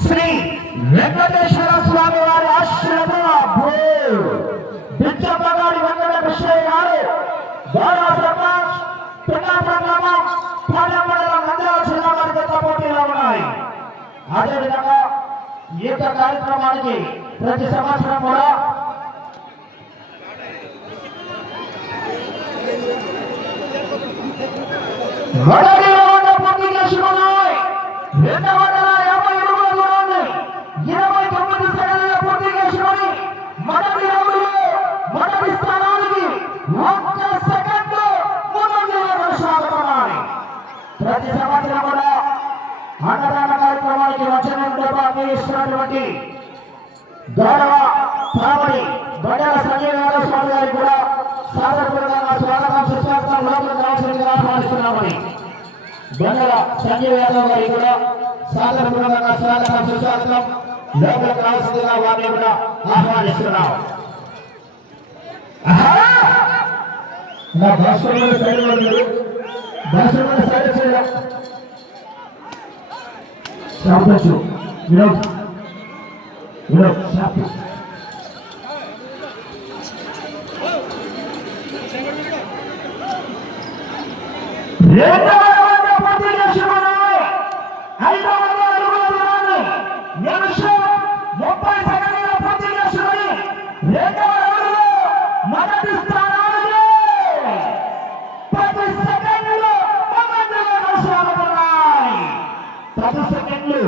శ్రీ వెంకటేశ్వర స్వామి వారి ఆశ్రమ బిచ్చమ్మగారి వెంకట కృష్ణయ్య గారు గౌరవ సర్పంచ్ పిల్లాపురం గ్రామం నంద్యాల జిల్లా వారి జత పోటీలో ఉన్నాయి? అదేవిధంగా ఈ యొక్క కార్యక్రమానికి ప్రతి సంవత్సరం కూడా మొదటి ఒక్క సెకండ్ ముందంజలో కొనసాగుతున్నాయి ప్రతి సంవత్సరం కూడా అన్నదాన కార్యక్రమానికి వచ్చిన ఇస్తున్నటువంటి గౌరవ పావడి బడాల సంజయ్ నారాయణ స్వామి గారికి కూడా సాధారణంగా స్వాగతం సుస్వాగతం లోపలికి రావాల్సిందిగా ఆహ్వానిస్తున్నామని బండల సంజయ్ యాదవ్ గారికి కూడా సాధారణంగా స్వాగతం సుస్వాగతం లోపలికి రావాల్సిందిగా వారిని కూడా ఆహ్వానిస్తున్నాం. నా భాషలో సైడ్ వాళ్ళు భాషలో సైడ్ చేయడం శాపచ్చు వినోద్. వినోద్ శాప ముప్పై పూర్తి చేసుకుని రెండవ మొదటి స్థానం. పది సెకండ్లు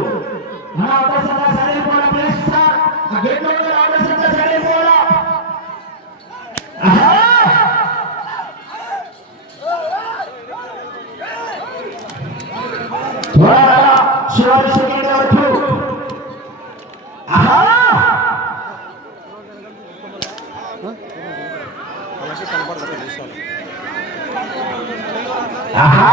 మన అవకాశంగా సరిపోవడం లేదు సార్. ఆ గేట్లో అవకాశంగా సరిపోవడం. చివరి సెకండ్ వరకు చూస్తాను ఆహా!